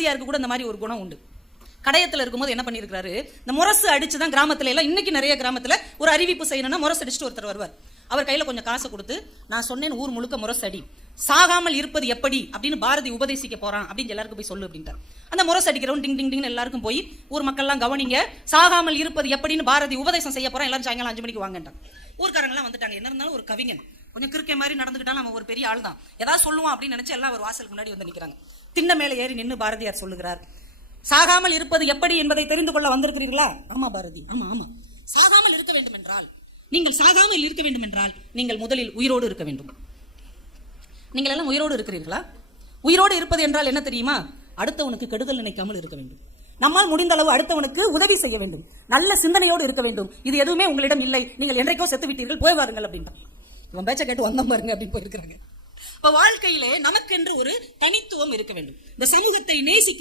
பாரதியாருக்கு கூட இந்த மாதிரி ஒரு குணம் உண்டு. கடையத்துல இருக்கும்போது என்ன பண்ணியிருக்காரு இந்த முரசு அடிச்சு தான் கிராமத்துல எல்லாம் இன்னைக்கு நிறைய கிராமத்துல ஒரு அறிவிப்பு செய்யணும்னா முரசு அடிச்சுட்டு ஒருத்தர் வருவார். அவர் கையில கொஞ்சம் காசை கொடுத்து நான் சொன்னேன் ஊர் முழுக்க முரசு அடி. சாகாமல் இருப்பது எப்படி? அப்படின்னு பாரதி உபதேசிக்க போறான் அப்படின்னு எல்லாருக்கும் போய் சொல்லு அப்படின்ட்டார். அந்த முரசு அடிக்கிறவன் டிங் டிங் டிங் எல்லாருக்கும் போய் ஊர் மக்கள்லாம் கவனிங்க. சாகாமல் இருப்பது எப்படின்னு பாரதி உபதேசம் செய்ய போறான். எல்லாரும் சாயங்காலம் அஞ்சு மணிக்கு வாங்கன்ட்டான். ஊர்க்காரங்களாம் வந்துட்டாங்க. என்ன இருந்தாலும் ஒரு கவிஞன். கொஞ்சம் கிறுக்கே மாதிரி நடந்துக்கிட்டாலும் நம்ம ஒரு பெரிய ஆள் தான் ஏதாவது சொல்லுவோம் அப்படின்னு நினைச்சு எல்லாம் ஒரு வாசலுக்கு முன்னாடி வந்து நிற்கிறாங்க திண்ண மேலே ஏறி நின்னு பாரதியார் சொல்லுகிறார். சாகாமல் இருப்பது எப்படி என்பதை தெரிந்து கொள்ள வந்திருக்கிறீர்களா? ஆமா பாரதி. ஆமா ஆமா. சாகாமல் இருக்க வேண்டும் என்றால் நீங்கள் சாகாமல் இருக்க வேண்டும் என்றால் நீங்கள் முதலில் உயிரோடு இருக்க வேண்டும். நீங்கள் எல்லாம் உயிரோடு இருக்கிறீர்களா? உயிரோடு இருப்பது என்றால் என்ன தெரியுமா? அடுத்தவனுக்கு கெடுதல் நினைக்காமல் இருக்க வேண்டும். நம்மால் முடிந்த அளவு அடுத்தவனுக்கு உதவி செய்ய வேண்டும். நல்ல சிந்தனையோடு இருக்க வேண்டும். இது எதுவுமே உங்களிடம் இல்லை. நீங்கள் என்றைக்கோ செத்து விட்டீர்கள் போய் வாருங்கள் அப்படின்ட்டான் இவன் பேச்ச கேட்டு வந்தோம் பாருங்க அப்படின்னு போயிருக்கிறாங்க. இப்ப வாழ்க்கையிலே நமக்கென்று ஒரு தனித்துவம் இருக்க வேண்டும். இந்த சமூகத்தை நேசிக்க